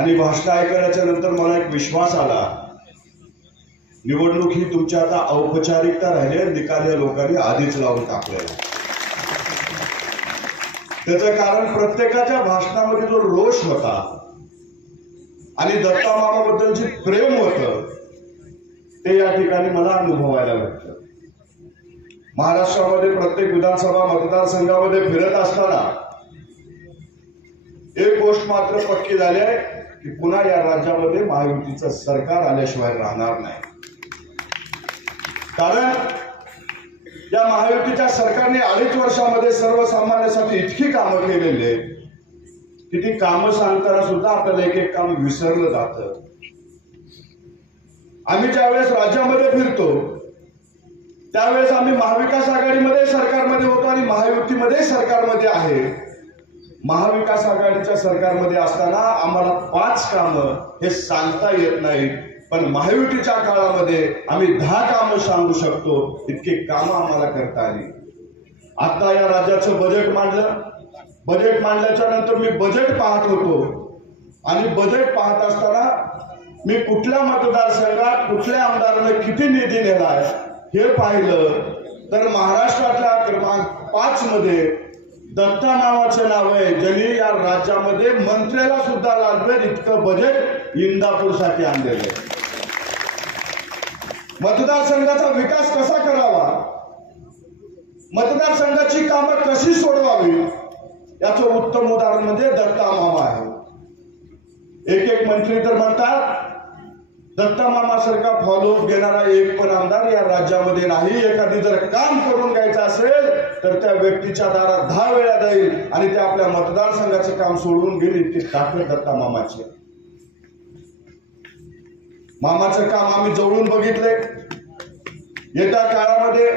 आणि भाषण ऐकल्याच्या नंतर मला एक विश्वास आला, निवडणूक ही तुमची आता औपचारिकता राहिली, निकाल या लोकांनी आधीच लावून टाकलेला। त्याचं कारण प्रत्येकाच्या भाषणामध्ये जो रोष होता आणि दत्ता मामाबद्दलची प्रेम होतं ते या ठिकाणी मला अनुभवायला भेटलं। महाराष्ट्रामध्ये प्रत्येक विधानसभा मतदारसंघामध्ये फिरत असताना एक गोष्ट मात्र पक्की झाली आहे की पुन्हा या राज्यामध्ये महायुतीचं सरकार आल्याशिवाय राहणार नाही। कारण या महायुतीच्या सरकारने 2.5 वर्षामध्ये सर्वसामान्यांसाठी इतकी कामं केलेली आहेत की ती कामं सांगताना सुद्धा आपल्याला एक एक काम विसरलं जातं। आम्ही ज्यावेळेस राज्यामध्ये फिरतो त्यावेळेस आम्ही महाविकास आघाडीमध्ये सरकारमध्ये होतो आणि महायुतीमध्ये सरकारमध्ये आहे। महाविकास आघाडीच्या सरकारमध्ये असताना आम्हाला 5 कामं हे सांगता येत नाहीत, पण महायुतीच्या काळामध्ये आम्ही 10 कामं सांगू शकतो, इतके कामं आम्हाला करता आली। आता या राज्याचं बजेट मांडलं, बजेट मांडल्याच्या नंतर मी बजेट पाहत होतो आणि बजेट पाहत असताना मी कुठल्या मतदारसंघात कुठल्या आमदाराने किती निधी नेलाय हे पाहिलं तर महाराष्ट्रातल्या क्रमांक 5 मध्ये दत्ता मामाचं नाव आहे, ज्यांनी या राज्यामध्ये मंत्र्याला सुद्धा लागेल इतकं बजेट इंदापूरसाठी आणलेलं आहे। मतदारसंघाचा विकास कसा करावा, मतदारसंघाची कामं कशी सोडवावी याचं उत्तम उदाहरण म्हणजे दत्ता मामा आहे। एक मंत्री तर म्हणतात दत्ता मामासारखा फॉलोअप घेणारा एक पण आमदार या राज्यामध्ये नाही। एखादी जर काम करून घ्यायचं असेल तर त्या व्यक्तीच्या दारात 10 वेळा जाईल आणि ते आपल्या मतदारसंघाचं काम सोडून घेईल, इतकी ताकद दत्ता मामाची। मामाचं काम आम्ही जवळून बघितले। येत्या काळामध्ये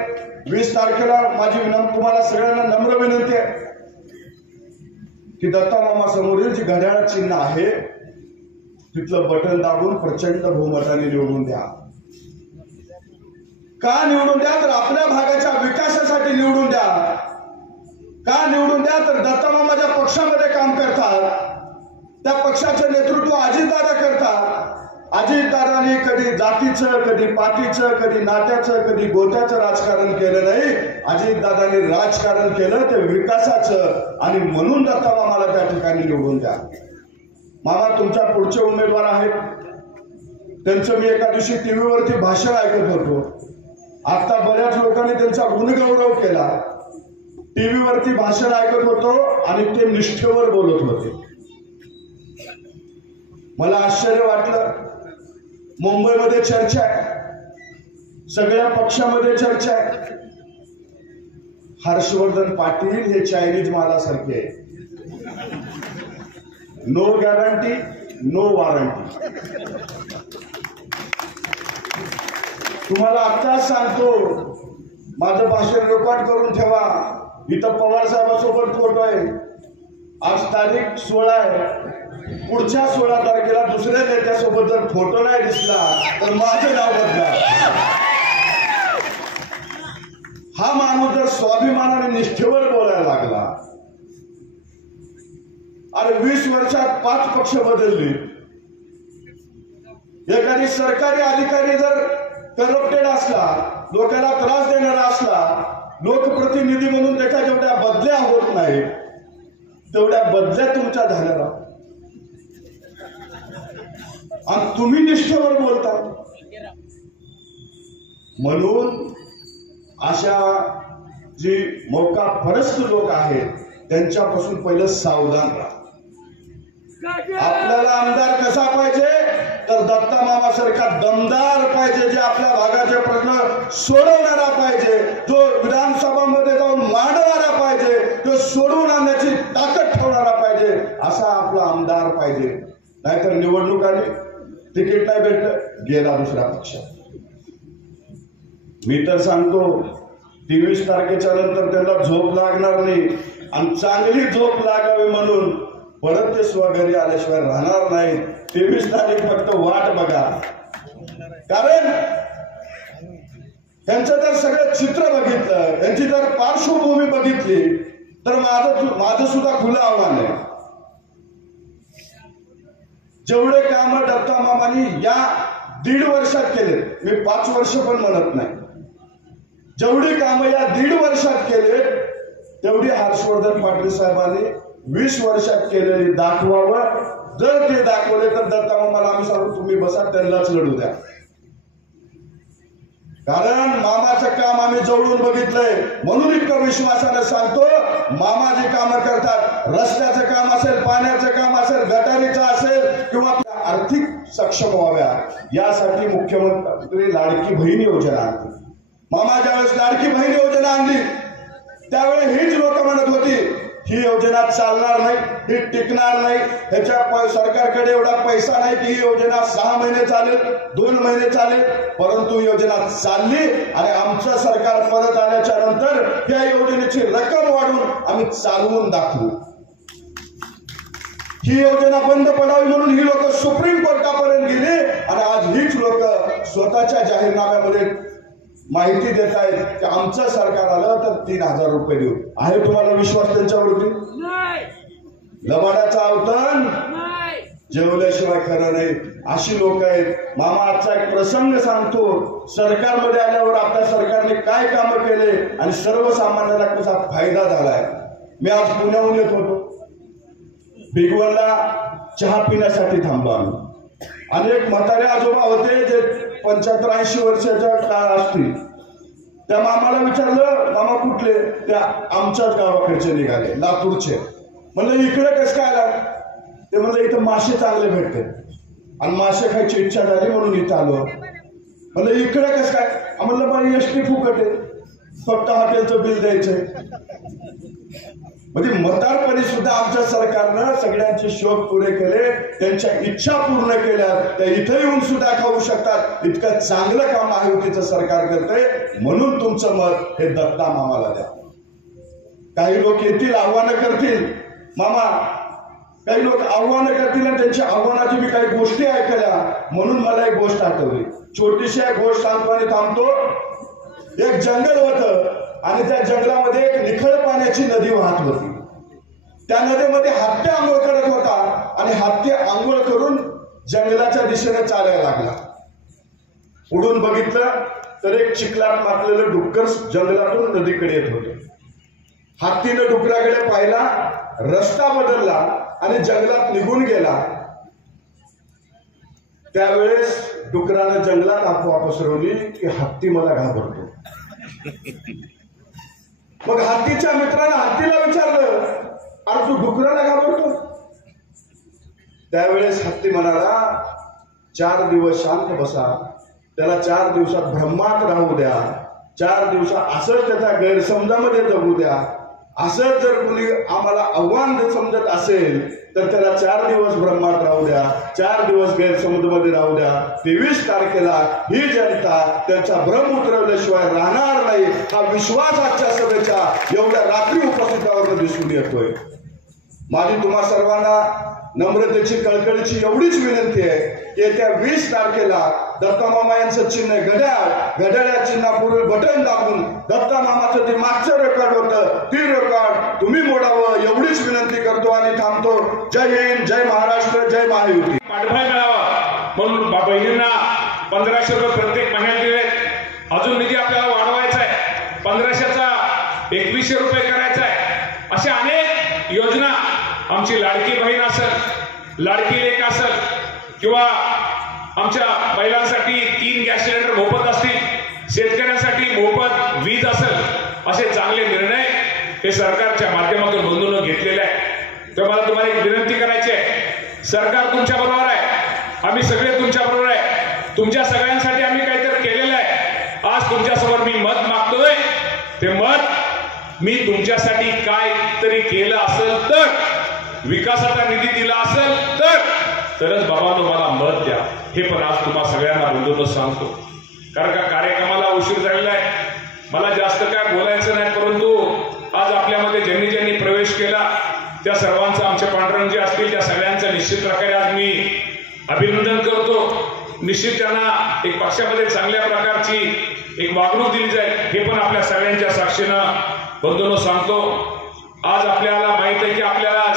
20 तारखेला माझी तुम्हाला सगळ्यांना नम्र विनंती आहे की दत्ता मामा समोरील जी घड्याळ चिन्ह आहे तिथलं बटन दाबून प्रचंड बहुमताने निवडून द्या। का निवडून द्या तर आपल्या भागाच्या विकासासाठी निवडून द्या। का निवडून द्या तर दत्ता मामा ज्या पक्षामध्ये काम करतात त्या पक्षाचं नेतृत्व अजितदादा करतात। अजितदादांनी कधी जातीचं, कधी पातीचं, कधी नात्याचं, कधी गोत्याचं राजकारण केलं नाही। अजितदादांनी राजकारण केलं ते विकासाचं आणि म्हणून दत्ता मामाला त्या ठिकाणी निवडून द्या। मामा तुमच्या पुढचे उमेदवार आहेत, त्यांचं मी एका दिवशी टीव्हीवरती भाषण ऐकत होतो। आता बऱ्याच लोकांनी त्यांचा गुणगौरव केला। टीव्हीवरती भाषण ऐकत होतो आणि ते निष्ठेवर बोलत होते। मला आश्चर्य वाटलं। मुंबईमध्ये चर्चा आहे, सगळ्या पक्षामध्ये चर्चा आहे। हर्षवर्धन पाटील हे चायनीज मालासारखे आहे, नो गॅरंटी नो वॉरंटी। तुम्हाला आत्ताच सांगतो, माझं भाषण रेकॉर्ड करून ठेवा। इथं पवार साहेबांसोबत फोटो आहे। आज तारीख 16 आहे, पुढच्या 16 तारखेला दुसऱ्या नेत्यासोबत जर फोटो नाही दिसला तर माझं नाव बदला। हा माणूस जर स्वाभिमानाने निष्ठेवर बोलायला लागला आणि 20 वर्षात 5 पक्ष बदलले, एखादी सरकारी अधिकारी जर करप्टेड असला, लोकांना त्रास देणारा असला, लोकप्रतिनिधी म्हणून त्याच्या जेवढ्या बदल्या होत नाही तेवढ्या बदल्या तुमच्या झाल्या आणि तुम्ही निष्ठेवर बोलता। म्हणून अशा जी मौका परस्त लोक आहेत त्यांच्यापासून पहिलं सावधान राहा। आपल्याला आमदार कसा पाहिजे तर दत्ता मामासारखा दमदार पाहिजे, जे आपल्या भागाचे प्रश्न सोडवणारा पाहिजे, जो विधानसभामध्ये जाऊन मांडणारा पाहिजे, जो सोडवून आणण्याची ताकद ठेवणारा पाहिजे, असा आपला आमदार पाहिजे। नाहीतर निवडणूक आली, तिकीट नाही भेटलं, गेला दुसऱ्या पक्षात। मी तर सांगतो 23 तारखेच्या नंतर त्यांना झोप लागणार नाही आणि चांगली झोप लागावी म्हणून परत ते स्वघरी आल्याशिवाय राहणार नाही। 23 तारीख फक्त वाट बघा, कारण त्यांचं जर सगळं चित्र बघितलं, त्यांची जर पार्श्वभूमी बघितली तर माझं सुद्धा खुलं आव्हान आहे। जेवढे काम दत्ता मामांनी या 1.5 वर्षात केले, मी 5 वर्ष पण म्हणत नाही, जेवढी कामं या 1.5 वर्षात केले तेवढी हर्षवर्धन पाटील साहेबांनी 20 वर्षात केलेली दाखवावं. जर ते दाखवले तर दत्ता मामाला आम्ही सांगू तुम्ही बसा, त्यांनाच लढू द्या. कारण मामाचं काम आम्ही जवळून बघितलंय, म्हणून इतकं विश्वासाने सांगतो. मामा जे काम करतात, रस्त्याचं काम असेल, पाण्याचं काम असेल, गटारीचं असेल किंवा आर्थिक सक्षम व्हाव्या यासाठी मुख्यमंत्री लाडकी बहीण योजना आणली. मामा ज्यावेळेस लाडकी बहीण योजना आणली त्यावेळेस हीच लोक म्हणत होती ही योजना चालणार नाही, ही टिकणार नाही, ह्याच्या सरकारकडे एवढा पैसा नाही की ही योजना 6 महिने चालेल, 2 महिने चालेल. परंतु योजना चालली आणि आमचं सरकार परत आल्याच्या नंतर त्या योजनेची रक्कम वाढवून आम्ही चालवून दाखवू. ही योजना बंद पडावी म्हणून ही लोक सुप्रीम कोर्टापर्यंत गेली आणि आज हीच लोक स्वतःच्या जाहीरनाम्यामध्ये माहिती देत आहेत की आमचं सरकार आलं तर 3,000 रुपये देऊ. आहे तुम्हाला विश्वास त्यांच्यावरती? लबाडाचा अवतरण जेवल्याशिवाय खरं नाही, अशी लोक आहेत. मामा आजचा एक प्रसंग सांगतो. सरकारमध्ये आल्यावर आपल्या सरकारने काय कामं केले आणि सर्वसामान्यांना कसा फायदा झालाय. मी आज पुण्याहून येत होतो, बिगवरला चहा पिण्यासाठी थांबलो आम्ही. आणि एक म्हातारे आजोबा होते जे 75-80 वर्षाच्या काळ असतील. त्या मामाला विचारलं मामा कुठले? त्या आमच्याच गावाकडचे निघाले, लातूरचे. म्हणलं इकडे कसं काय आला? ते म्हणलं इथं मासे चांगले भेटते आणि मासे खायची इच्छा झाली म्हणून इथं आलो. म्हणलं इकडे कसं काय? म्हणलं बाई एसटी फुकट आहे, फक्त हॉटेलचं बिल द्यायचंय. म्हणजे म्हातारपणी सुद्धा आमच्या सरकारनं सगळ्यांचे शौक पुरे केले, त्यांच्या इच्छा पूर्ण केल्या. त्या इथे येऊन सुद्धा खाऊ शकतात, इतकं चांगलं काम महायुतीचं सरकार करतंय. म्हणून तुमचं मत हे दत्ता मामाला द्या. काही लोक येतील, आव्हानं करतील. मामा काही लोक आव्हानं करतील आणि त्यांच्या आव्हानाची मी काही गोष्टी ऐकल्या म्हणून मला एक गोष्ट आठवली. छोटीशी एक गोष्ट सांगतो आणि थांबतो. एक जंगल होतं आणि त्या जंगलामध्ये एक निखळ पाण्याची नदी वाहत होती. त्या नदीमध्ये हत्ती आंघोळ करत होता आणि हत्ती आंघोळ करून जंगलाच्या दिशेने चालायला लागला. पुढून बघितलं तर एक चिखलात माखलेलं डुक्कर जंगलातून नदीकडे येत होते. हत्तीनं डुकराकडे पाहिला, रस्ता बदलला आणि जंगलात निघून गेला. त्यावेळेस डुकरानं जंगलात अफवा पसरवली की हत्ती मला घाबरतो. मग हत्तीच्या मित्रानं हत्तीला विचारलं, अरे तू डुकराला घाबरतो? त्यावेळेस हत्ती म्हणाला 4 दिवस शांत बसा, त्याला 4 दिवसात ब्रह्मात राहू द्या, 4 दिवसात असंच त्याचा गैरसमजामध्ये जगू द्या. असं जर कोणी आम्हाला आव्हान समजत असेल तर त्याला 4 दिवस ब्रह्मात राहू द्या, 4 दिवस गैरसमजामध्ये राहू द्या. 23 तारखेला ही जनता त्यांचा भ्रम उतरवल्याशिवाय राहणार नाही. हा विश्वास आजच्या सभेच्या एवढ्या रात्री उपस्थितावर दिसून येतोय. माझी तुम्हा सर्वांना नम्रतेची कळकळीची एवढीच विनंती आहे की येत्या 20 तारखेला दत्ता मामा यांचं चिन्ह घड्याळ, घड्याळ्या चिन्हापूर्वी बटन दाबून दत्ता मामाचं जे मागचं रेकॉर्ड होतं ती रेकॉर्ड तुम्ही मोडावं एवढीच विनंती करतो आणि थांबतो. जय हिंद, जय महाराष्ट्र, जय महायुती. पाठबळ मिळावा म्हणून बहिणींना 1500 रुपये प्रत्येक महिन्यात दिलेत. अजून निधी आपल्याला वाढवायचा आहे, 1500चा 2100 रुपये करायचा आहे. अशा अनेक योजना आमची लाडकी बहीण असेल, लाडकी लेक असेल किंवा आमच्या महिलांसाठी 3 गॅस सिलेंडर मोफत असतील, शेतकऱ्यांसाठी मोफत वीज असेल, असे चांगले निर्णय हे सरकारच्या माध्यमातून नोंदवून घेतलेले आहे. तर मला तुम्हाला एक विनंती करायची आहे, सरकार तुमच्या बरोबर आहे, आम्ही सगळे तुमच्या बरोबर आहे. तुमच्या सगळ्यांसाठी आम्ही काहीतरी केलेलं आहे. आज तुमच्यासमोर मी मत मागतोय. ते मत मी तुमच्यासाठी काय तरी केलं असेल तर, विकासाचा निधी दिला असेल तरच बाबांनो मला मत द्या. हे पण आज तुम्हा सगळ्यांना बोलून सांगतो. कारण का कार्यक्रमाला उशीर झालेला आहे. मला जास्त काय बोलायचं नाही, परंतु आज आपल्यामध्ये ज्यांनी ज्यांनी प्रवेश केला त्या सर्वांचं, आमचे पांडुरंग जे असतील त्या सगळ्यांचं निश्चित प्रकारे आज मी अभिनंदन करतो. निश्चित त्यांना एक पक्षामध्ये चांगल्या प्रकारची एक वागणूक दिली जाईल हे पण आपल्या सगळ्यांच्या साक्षीनं बंधूंनो सांगतो. आज आपल्याला माहित आहे की आपल्याला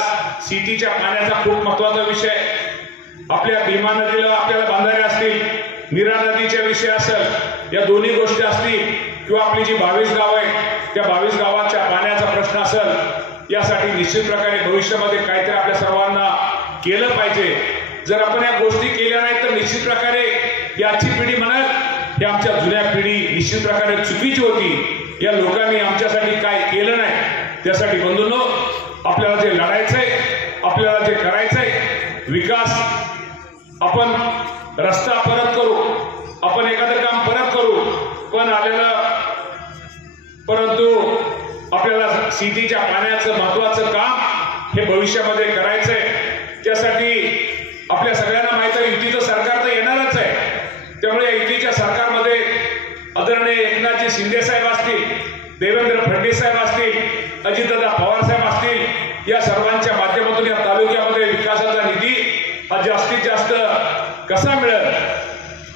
सिटीच्या पाण्याचा खूप महत्वाचा विषय. आपल्या भीमा नदीला आपल्याला बांधारे असतील, नीरा नदीच्या विषय असेल, या दोन्ही गोष्टी असतील, किंवा आपली जी 22 गावं आहेत त्या 22 गावाच्या पाण्याचा प्रश्न असेल, यासाठी निश्चित प्रकारे भविष्यामध्ये काहीतरी आपल्या सर्वांना केलं पाहिजे. जर आपण या गोष्टी केल्या नाहीत तर निश्चित प्रकारे ही आजची पिढी म्हणत ही आमच्या जुन्या पिढी निश्चित प्रकारे चुकीची होती, या लोकांनी आमच्यासाठी काय केलं नाही. त्यासाठी बंधूंनो, आपल्याला जे लढायचंय, आपल्याला जे करायचंय, विकास, आपण रस्ता परत करू, आपण एखादं काम परत करू, पण परंतु आपल्याला शेतीच्या पाण्याचं महत्वाचं काम हे भविष्यामध्ये करायचंय. त्यासाठी आपल्या सगळ्यांना माहिती आहे युतीचं सरकार तर येणारच आहे. त्यामुळे युतीच्या सरकारमध्ये आदरणीय एकनाथजी शिंदे साहेब असतील, देवेंद्र फडणवीस साहेब असतील, अजितदादा पवार साहेब असतील, या सर्वांच्या माध्यमातून या तालुक्यामध्ये विकासाचा निधी हा जास्तीत जास्त कसा मिळेल,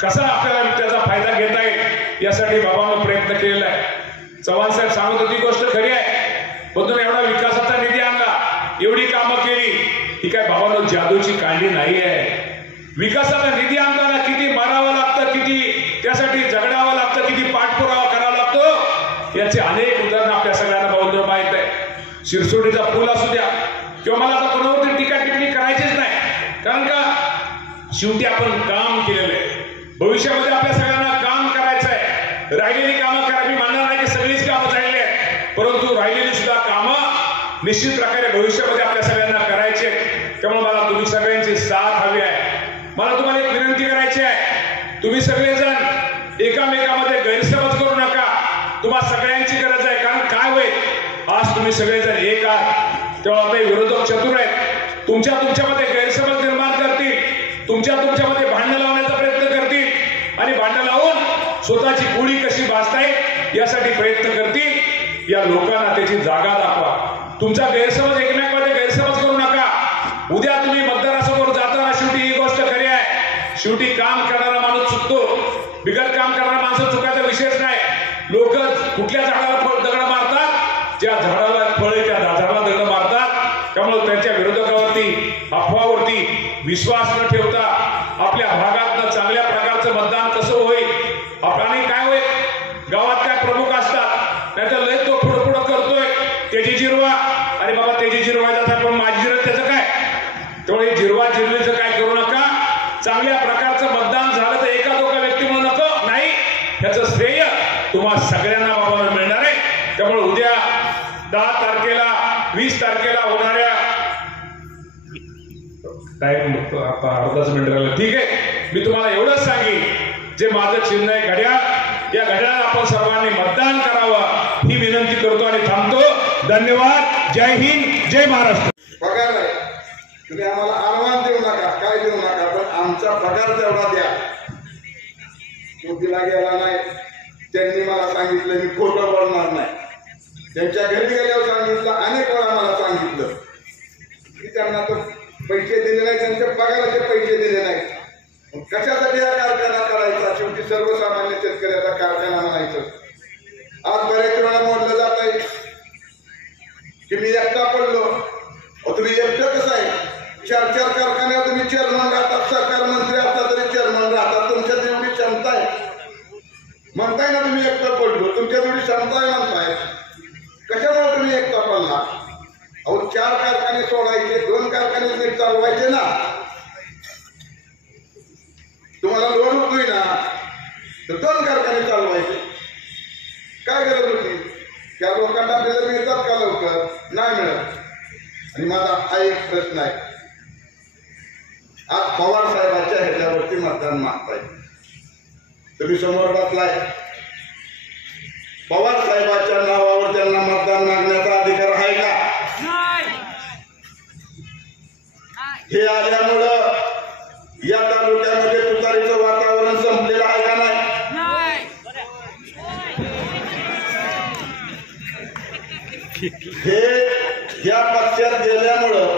कसा आपल्याला त्याचा फायदा घेता येईल, यासाठी बाबांनो प्रयत्न केलेला आहे. चव्हाण साहेब सांगत होती गोष्ट खरी आहे, पण एवढा विकासाचा निधी आणला, एवढी कामं केली, ही काय बाबांनो जादूची कांडी नाही आहे. विकासाचा निधी आणताना किती मारावं लागतं, किती त्यासाठी झगडावं लागतं, किती पाठपुरावा करावा लागतो, याचे अनेक उदाहरणं आपल्या सगळ्यांना बाबांनो माहित आहे. शिरसोडीचा पूल असू द्या, किंवा मला आता कोणावरती टीका टिप्पणी करायचीच नाही, कारण का शेवटी आपण काम केलेलं आहे. भविष्यामध्ये आपल्या सगळ्यांना काम करायचं आहे. राहिलेली कामं करा, मी म्हणणार नाही की सगळीच कामं झालेली आहेत, परंतु राहिलेली सुद्धा कामं निश्चित प्रकारे भविष्यामध्ये आपल्या सगळ्यांना करायचे. त्यामुळे मला तुम्ही सगळ्यांची साथ हवी आहे. मला तुम्हाला एक विनंती करायची आहे, तुम्ही सगळेजण एकामेकामध्ये गैरसमज करू नका. तुम्हाला सगळ्यांची गरज आहे, कारण काय होईल, आज तुम्ही सगळेजण एक आहात, तेव्हा काही विरोधक चतुर आहेत, तुमच्यामध्ये गैरसमज निर्माण करतील, तुमच्यामध्ये भांडण लावण्याचा प्रयत्न करतील, आणि भांडण लावून स्वतःची गोळी कशी भासता येईल यासाठी प्रयत्न करतील. या लोकांना त्याची जागा दाखवा. तुमचा गैरसमज एकमेकांमध्ये गैरसमज करू नका. उद्या तुम्ही मतदारासमोर जाताना शेवटी ही गोष्ट खरी आहे, शेवटी काम करणारा माणूस चुकतो, बिगर काम करणारा माणसं चुकायचा विषयच नाही. लोक कुठल्या झाडाला दगड मारतात, ज्या झाडाला फळ आहे त्या झाडाला दगड मारतात. त्यामुळे त्यांच्या विरोधकावरती, अफवावरती विश्वास न ठेवता आपल्या भागात चांगल्या प्रकारचं मतदान कसं होईल, आणि काय होईल, गावात काय प्रमुख असतात, नाहीतर लय तो पुढं करतोय त्याची जिरवा, अरे बाबा त्याची जिरवा जातात पण माझी जिरत त्याचं काय. त्यामुळे जिरवा जिरवीचं काय करू नका. चांगल्या प्रकारचं मतदान झालं तर एका दोघा व्यक्ती म्हणू नको, नाही, ह्याचं श्रेय तुम्हा सगळ्यांना बाबांना मिळणार आहे. त्यामुळे उद्या 10 तारखेला 20 तारखेला होणाऱ्या टाइम आता अर्धाच मिनिट राहिला, ठीक आहे, मी तुम्हाला एवढंच सांगेन, जे माझं चिन्ह आहे घड्याळ, या घड्याळाला आपण सर्वांनी मतदान करावं ही विनंती करतो आणि थांबतो. धन्यवाद. जय हिंद, जय महाराष्ट्र. पगार आहे, तुम्ही आम्हाला आव्हान देऊ नका, काय देऊ नका, पण आमचा पगार तेवढा द्या. मोदीला गेला नाही, त्यांनी मला सांगितलं मी खोटं बोलणार नाही. त्यांच्या घरी गेल्यावर सांगितलं, अनेक वेळा मला सांगितलं की त्यांना तर पैसे दिले नाही, त्यांच्या पगाराचे पैसे दिले नाही. कशासाठी हा कारखाना करायचा, शेवटी सर्वसामान्य शेतकऱ्याचा कारखाना म्हणायचं. आज बऱ्याच वेळा मोडलं जात आहे की मी एकटा पडलो. तुम्ही एकटं कसं आहे, 4 कारखान्यावर तुम्ही चेअरमन राहतात, सरकार मंत्री असता तरी चेअरमन राहतात. तुमच्यात एवढी क्षमता आहे म्हणताय ना, तुम्ही एकटं पडलो, तुमच्यात एवढी क्षमता आहे म्हणताय, कशामुळे तुम्ही एकटा पडला. अहो 4 कारखाने सोडायचे, 2 कारखाने नीट चालवायचे ना. तुम्हाला लोड होतोय ना, तर 2 कारखाने चालवायचे. काय गरज होती, त्या लोकांना बिल मिळतात का लवकर, नाही मिळत. आणि माझा हा एक प्रश्न आहे, आज पवार साहेबांच्या ह्याच्यावरती मतदान मागताय, तुम्ही समोर बसलाय, पवार साहेबांच्या नावावर त्यांना मतदान मागण्याचा अधिकार आहे का. हे आल्यामुळं या तालुक्यामध्ये तुतारीचं वातावरण संपलेलं आहे का नाही. हे या पक्षात गेल्यामुळं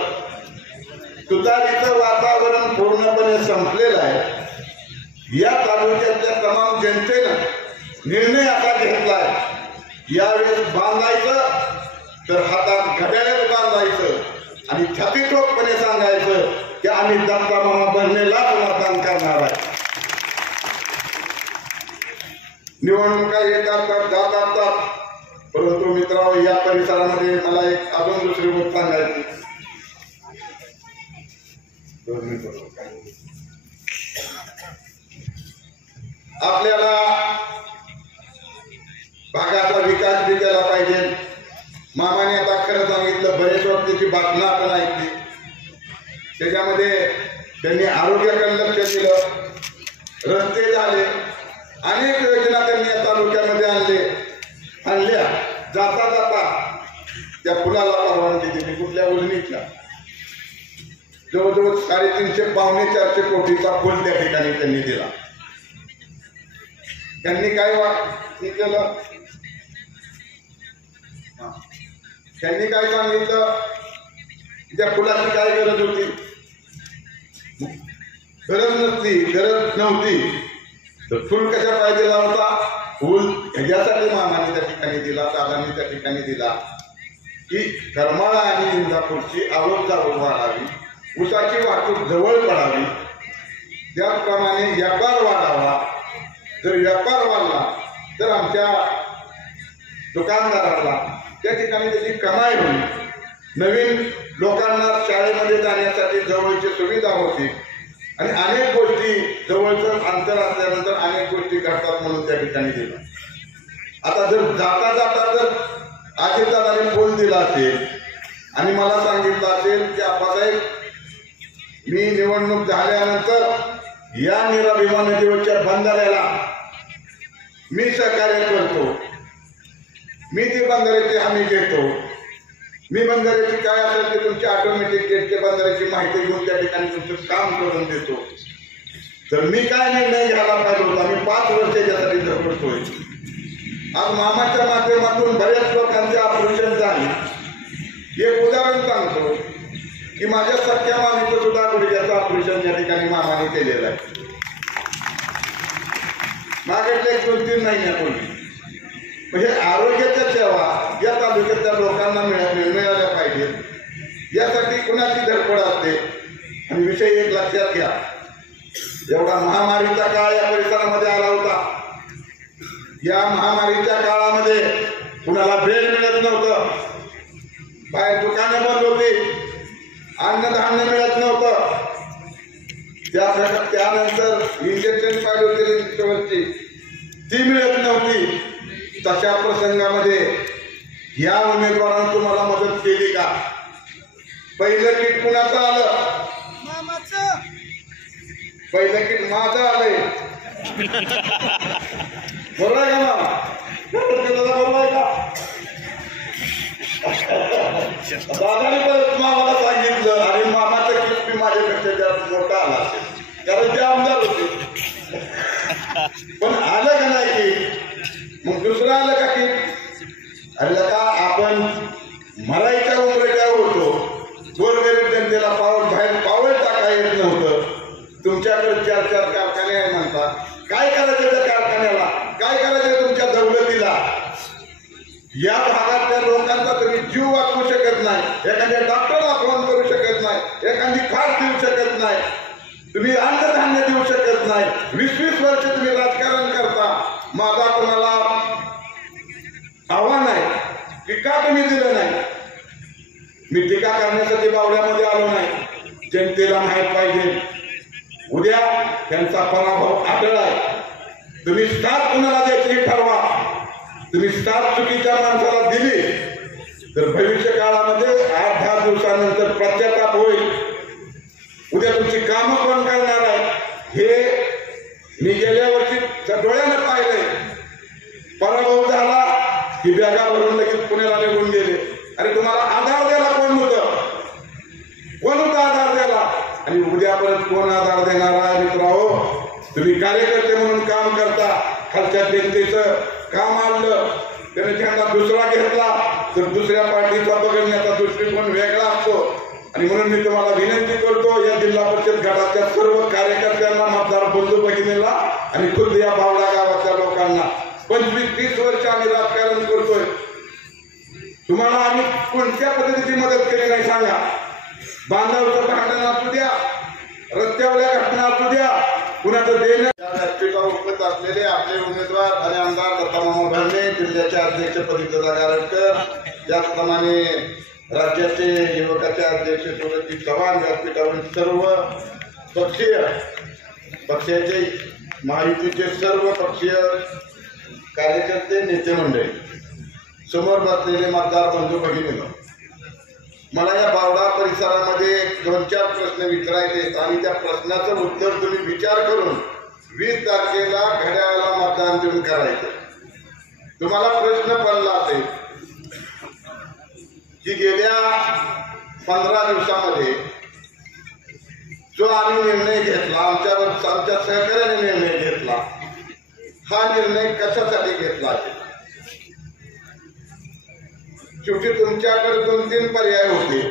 तुतारीचं वातावरण पूर्णपणे संपलेलं आहे. या तालुक्यातल्या तमाम जनतेनं निर्णय असा घेतलाय, यावेळेस बांधायचं तर हातात घड्याळच बांधायचं, आणि छातीतोडपणे सांगायचं की आम्ही दत्ता मामा बहिणीलाच मतदान करणार आहे. निवडणुका येतात जातात, परंतु मित्रांनो या परिसरामध्ये मला एक अजून दुसरी गोष्ट सांगायची. आपल्याला भागाचा विकास बी केला पाहिजे. मामाने आता खरं सांगितलं, बरेच व्यक्तीची बातम्या आपण ऐकली, त्याच्यामध्ये त्यांनी आरोग्याकडे लक्ष दिलं, रस्ते झाले, अनेक योजना त्यांनी या तालुक्यामध्ये आणल्या. जाता जाता त्या पुलाला परवानगी दिली, कुठल्या उजनीच्या जवळजवळ 350-400 कोटीचा पूल त्या ठिकाणी त्यांनी दिला. त्यांनी काय केलं, त्यांनी काय सांगितलं, त्या पुलाची काय गरज होती, गरज नव्हती तर पूल कशा पाहिजे होता, पूल ह्याच्यासाठी मामाने त्या ठिकाणी दिला, दादांनी त्या ठिकाणी दिला की करमाळा आणि इंदापूरची आवक जावक वाढावी, ऊसाची वाहतूक जवळ पडावी, त्याप्रमाणे व्यापार वाढावा. जर व्यापार वाढला तर आमच्या दुकानदाराला त्या ठिकाणी त्याची कमाई होईल, नवीन लोकांना शाळेमध्ये जाण्यासाठी जवळची सुविधा होती आणि अनेक गोष्टी, जवळचं अंतर असल्यानंतर अनेक गोष्टी घडतात म्हणून त्या ठिकाणी दिलं. आता जर जाता जाता जर अजितदादांनी फोन दिला असेल आणि मला सांगितलं असेल की आप्पासाहेब मी निवडणूक झाल्यानंतर या नीरा भीमा नदीवरच्या बंधाऱ्याला मी सहकार्य करतो, मी ती बंधाऱ्याची हमी घेतो, मी बंधाऱ्याची काय असेल ते तुमच्या ऑटोमॅटिक गेटच्या बंधाऱ्याची माहिती घेऊन त्या ठिकाणी तुमचं काम करून देतो. तर मी काय निर्णय घ्यायला पाहिजे होता, मी 5 वर्ष त्याच्यासाठी झगडतोय. आज मामाच्या माध्यमातून बऱ्याच लोकांचे ऑपरेशन झाले. एक उदाहरण सांगतो की माझ्या सख्या मामीचं सुद्धा गुडघ्याचं ऑपरेशन या ठिकाणी मामाने केलेलं आहे. मागेतल्या 2-3 महिन्यापूर्वी. म्हणजे आरोग्याच्या सेवा या तालुक्यातल्या लोकांना मिळाल्या पाहिजेत यासाठी कुणाची धडपड असते. आणि विषय एक लक्षात घ्या, एवढा महामारीचा काळ या परिसरामध्ये आला होता. या महामारीच्या काळामध्ये कुणाला बेड मिळत नव्हतं, बाहेर दुकानं बंद होती, अन्नधान्य मिळत नव्हतं. त्यानंतर इंजेक्शन पाहिजे होती ती मिळत नव्हती. तशा प्रसंगामध्ये या उमेदवारांनी तुम्हाला मदत केली का? पहिलं किट कुणाचं आलं? पहिलं किट माझं आलंय. बरोबर आहे का मामा? बरोबर आहे का? दादाने परत मामाला सांगितलं आणि मामाचं किट मी माझ्यापेक्षा जास्त मोठा आला असेल, कारण ते आमदार होते. पण आलं का नाही की मग दुसरं आलं का की अरे का आपण मराईच्या उमरेच्या होतो, गोरगरीब जनतेला बाहेर पाऊल टाका येत नव्हतं. तुमच्याकडे 4-4 कारखाने आहे म्हणता, काय करायचं त्या कारखान्याला, काय करायचं तुमच्या दौलतीला? या भागातल्या लोकांचा तुम्ही जीव वाचवू शकत नाही, एखाद्या डॉक्टरला फोन करू शकत नाही, एखादी खाट देऊ शकत नाही, तुम्ही अन्नधान्य देऊ शकत नाही. 20-20 वर्ष तुम्ही राजकारण करता. माझा कोणाला आव्हान आहे की का तुम्ही दिलं नाही. मी टीका करण्यासाठी बावड्यामध्ये आलो नाही. जनतेला माहीत पाहिजे उद्या त्यांचा पराभव आढळ आहे. तुम्ही साथ कुणाला द्यायची ठरवा. तुम्ही साथ चुकीच्या माणसाला दिली तर भविष्य काळामध्ये 8-10 दिवसानंतर पश्चाताप होईल. उद्या तुमची कामं कोण करणार आहे हे मी गेल्या वर्षी डोळ्यानं पाहिलंय. पराभव झाला की बॅगा भरून लगेच पुण्याला निघून गेले. अरे तुम्हाला आधार द्यायला कोण होतं? कोण होतं आधार द्यायला? आणि उद्या परत कोण आधार देणार आहे? मित्रांनो, तुम्ही कार्यकर्ते म्हणून काम करता, खालच्या जनतेचं काम आणलं त्याने त्यांना दुसरा घेतला तर दुसऱ्या पार्टीचा बघण्याचा दृष्टिकोन वेगळा असतो. आणि म्हणून मी तुम्हाला विनंती करतो, या जिल्हा परिषद गटाच्या सर्व कार्यकर्त्यांना, मतदार बंधू भगिनीला आणि खुद्द या बावडा गावातल्या लोकांना, 25-30 वर्ष आम्ही राजकारण करतोय. तुम्हाला आम्ही कोणत्या पद्धतीची मदत केली नाही सांगा. बांधावरचं भांडण असू द्या, रस्त्यावरच्या घटना असू द्या, कुणाचं देणं व्यासपीठावर उपस्थित असलेले आपले उमेदवार आणि आमदार दत्तामामा भरणे, जिल्ह्याचे अध्यक्षपदी दादा गारटकर, त्याचप्रमाणे राज्याचे युवकाचे अध्यक्ष सुरजी चव्हाण, व्यासपीठावरील सर्व पक्षाचे महायुतीचे सर्व पक्षीय कार्यकर्ते, नेते मंडळी, समोर बसलेले मतदार बंधू भगिनींनो, मला या बावडा परिसरामध्ये 2-4 प्रश्न विचारायचे आणि त्या प्रश्नाचं उत्तर तुम्ही विचार करून 20 तारखेला घड्याळाला मतदान देऊन करायचं. तुम्हाला प्रश्न पडला असेल की गेल्या 15 दिवसामध्ये जो आम्ही निर्णय घेतला, आमच्या सहकार्याने निर्णय घेतला, हा निर्णय कशासाठी घेतला असेल? शेवटी तुमच्याकडे 2-3 पर्याय होते,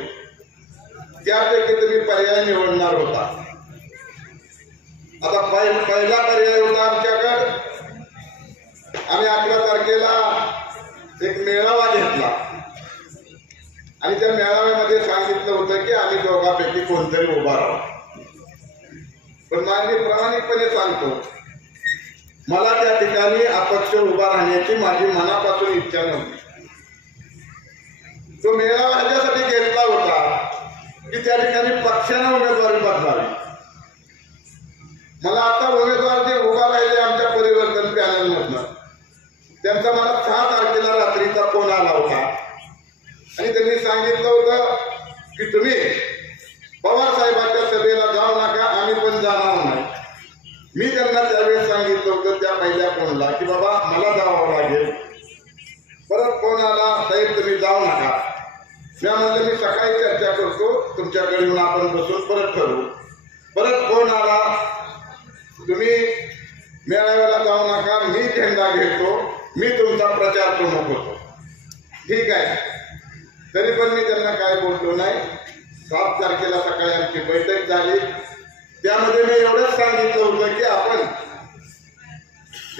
त्यापैकी तुम्ही पर्याय निवडणार होता. आता पहिला पर्याय होता आमच्याकडे, आम्ही 11 तारखेला एक मेळावा घेतला आणि त्या मेळाव्यामध्ये सांगितलं होतं की आम्ही दोघांपैकी कोणतरी उभा राहू. पण मी प्रामाणिकपणे सांगतो, मला त्या ठिकाणी अपक्ष उभा राहण्याची माझी मनापासून इच्छा नव्हती. तो मेळावा ह्याच्यासाठी घेतला होता की त्या ठिकाणी पक्षाने उमेदवारी बदलावी. मला आता उमेदवार जे उभा राहिले आमच्या परिवर्तन पॅनलमधनं, त्यांचा मला 6 तारखेला रात्रीचा फोन आला होता आणि त्यांनी सांगितलं होतं की तुम्ही पवार साहेबांच्या सभेला जाऊ नका, आम्ही पण जाणार नाही. मी त्यांना त्यावेळेस सांगितलं होतं त्या पहिल्या फोनला की बाबा मला जावं लागेल. परत फोन आला, साहेब तुम्ही जाऊ नका. मी म्हणलं मी सकाळी चर्चा करतो, तुमच्याकडे येऊन आपण बसून परत ठरवू. परत फोन आला, तुम्ही मेळाव्याला जाऊ नका, मी झेंडा घेतो, मी तुमचा प्रचार प्रमुख होतो. ठीक आहे. तरी पण मी त्यांना काय बोललो नाही. 7 तारखेला सकाळी आमची बैठक झाली, त्यामध्ये मी एवढंच सांगितलं होतं की आपण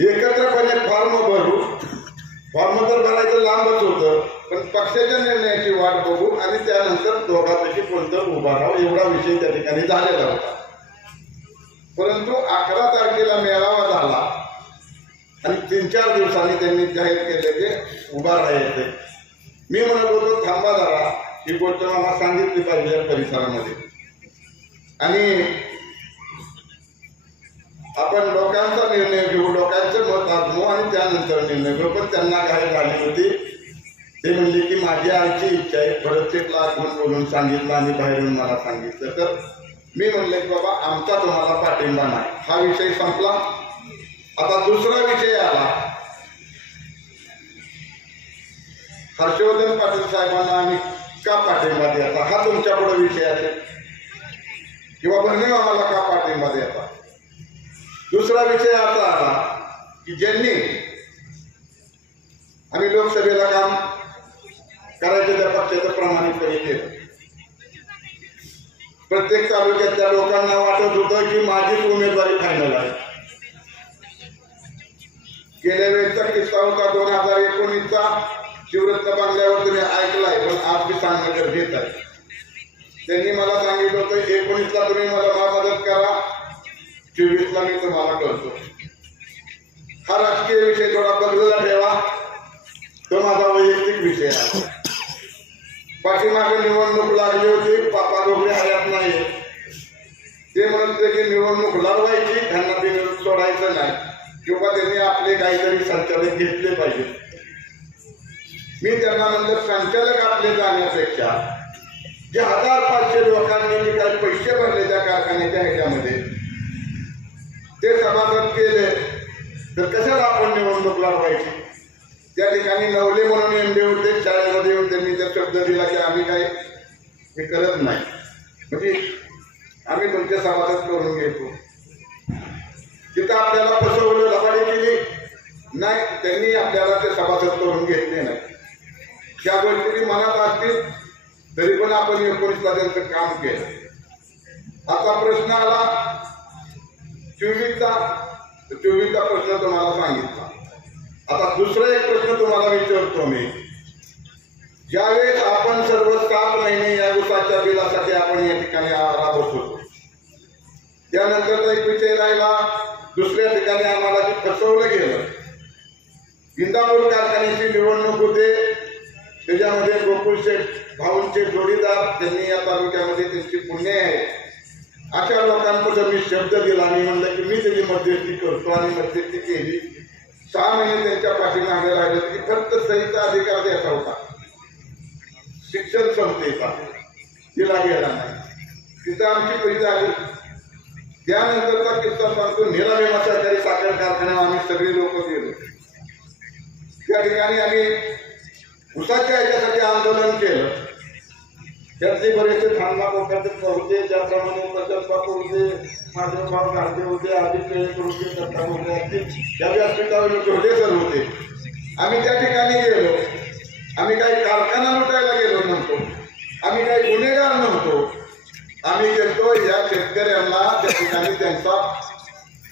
एकत्रपणे फॉर्म भरू. फॉर्म तर भरायचं लांबच होतं, पण पक्षाच्या निर्णयाची वाट बघू आणि त्यानंतर दोघांपैकी कोणतं उभा राहू, एवढा विषय त्या ठिकाणी झालेला होता. परंतु 11 तारखेला मेळावा झाला आणि 3-4 दिवसांनी त्यांनी जाहीर केले की उभा राहायचे. मी म्हणत होतो थांबा जरा, ही गोष्ट मला सांगितली पाहिजे परिसरामध्ये आणि आपण लोकांचा निर्णय घेऊ, लोकांचं मत आजमू आणि त्यानंतर निर्णय घेऊ. पण त्यांना घाई झाली होती. ते म्हणले की माझी आईची इच्छा आहे. प्रत्येकला आठवण बोलून सांगितलं आणि बाहेरून मला सांगितलं. तर मी म्हणले की बाबा आमचा तुम्हाला पाठिंबा नाही. हा विषय संपला. आता दुसरा विषय आला, हर्षवर्धन पाटील साहेबांना आम्ही का पाठिंबा द्यायचा, हा तुमच्या पुढे विषय असेल, किंवा भरणे आम्हाला का पाठिंबा द्यायचा. दुसरा विषय असा आला की ज्यांनी आम्ही लोकसभेला काम करायचं त्या पक्षाचं प्रामाणिकपणे केलं. प्रत्येक तालुक्यातल्या लोकांना वाटत होतं की माझीच उमेदवारी फायनल आहे. गेल्या वेळेचा किस्सा होता 2019चा, शिवरत्न बांधल्यावर तुम्ही ऐकलाय, पण आज मी सांगणं गरजेचं आहे. त्यांनी मला सांगितलं होतं 19ला तुम्ही मला मदत करा, 24ला मी तुम्हाला करतो. हा राजकीय विषय थोडा बदलला ठेवा, तो माझा वैयक्तिक विषय आहे. पाठीमागे निवडणूक लागली होती, पापा डोबळे हयात नाही. ते म्हणत होते की निवडणूक लढवायची, त्यांना बिनविरोध सोडायचं नाही, किंवा त्यांनी आपले काहीतरी संचालक घेतले पाहिजे. मी त्यांना म्हणलं संचालक आपले जाण्यापेक्षा जे 1500 लोकांनी जे काही पैसे भरले त्या कारखान्याच्या ह्याच्यामध्ये ते सभासद केले, तर कशाला आपण निवडणूक लढवायची. त्या ठिकाणी नवले म्हणून एमडी होते, शाळेमध्ये येऊन त्यांनी त्या शब्द दिला की आम्ही काही हे करत नाही, म्हणजे आम्ही तुमचे सभासद करून घेतो. तिथं आपल्याला फसवलं, लबाडी केली नाही, त्यांनी आपल्याला ते सभासद करून घेतले नाही. त्या गोष्टी मनात असतील तरी पण आपण 19ला त्यांचं काम केलं. आता प्रश्न आला 24चा प्रश्न तुम्हाला सांगितला. आता दुसरा एक प्रश्न तुम्हाला विचारतो मी, ज्यावेळेस आपण सर्व 7 महिने या ऊसाच्या बिलासाठी आपण या ठिकाणी राबवत होतो, त्यानंतरचा एक विषय राहिला, दुसऱ्या ठिकाणी आम्हाला जे फसवलं गेलं, इंदापूर कारखान्याची निवडणूक होते, त्याच्यामध्ये गोकुळ शेठ भाऊंचे जोडीदार, त्यांनी या तालुक्यामध्ये त्यांची पुण्य आहे, अशा लोकांकडे मी शब्द दिला. मी म्हणलं की मी त्याची मध्यस्थी करतो आणि मध्यस्थी केली. 6 महिने त्यांच्या पाठीमागे राहिले की फक्त सहीचा अधिकार द्यायचा होता, शिक्षण संस्थेचा दिला गेला नाही. तिथं आमची पैसे आली. त्यानंतरचा किस्सा सांगतो, निरावेमा सहकारी साखर कारखान्यावर आम्ही सगळे लोक गेलो. त्या ठिकाणी आम्ही ऊसाच्या ह्याच्यासाठी आंदोलन केलं. त्यातले बरेचसे खानमा कोकणात होते, ज्याप्रमाणे प्रकल्प होते, माझे भाव घालते होते, आदित्य होते, दत्ता होते, त्या व्यासपीठावर होते सर होते. आम्ही त्या ठिकाणी गेलो. आम्ही काही कारखाना लुटायला गेलो नव्हतो, आम्ही काही गुन्हेगार नव्हतो. आम्ही गेलो या शेतकऱ्यांना त्या ठिकाणी त्यांचा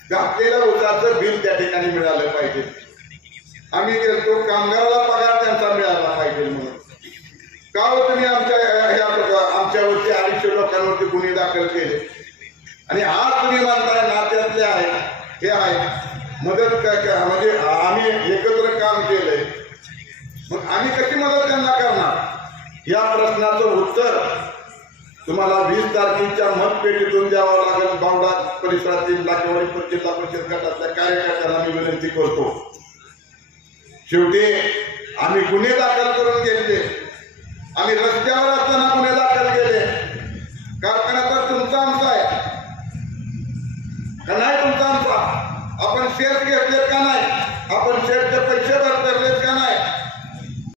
घातलेल्या ऊसाचं बिल त्या ठिकाणी मिळालं पाहिजे. आम्ही गेलो कामगाराला पगार त्यांचा मिळाला पाहिजे म्हणून. का हो तुम्ही आमच्यावरती 250 लोकांवरती गुन्हे दाखल केले आणि आज तुम्ही म्हणताय नात्यातले आहेत, हे आहे मदत म्हणजे आम्ही एकत्र काम केलंय, मग आम्ही कशी मदत त्यांना करणार? या प्रश्नाचं उत्तर तुम्हाला 20 तारखेच्या मतपेटीतून द्यावं लागेल. बावडा परिसरातील लाखेवाडी जिल्हा परिषद गटातल्या कार्यकर्त्यांना मी विनंती करतो. शेवटी आम्ही गुन्हे दाखल करून घेतले, आम्ही रस्त्यावर असताना गुन्हे दाखल केले. कारखाना तर तुमचा आमचा आहे का नाही? तुमचा आमचा. आपण शेत घेतलेत का नाही? आपण शेत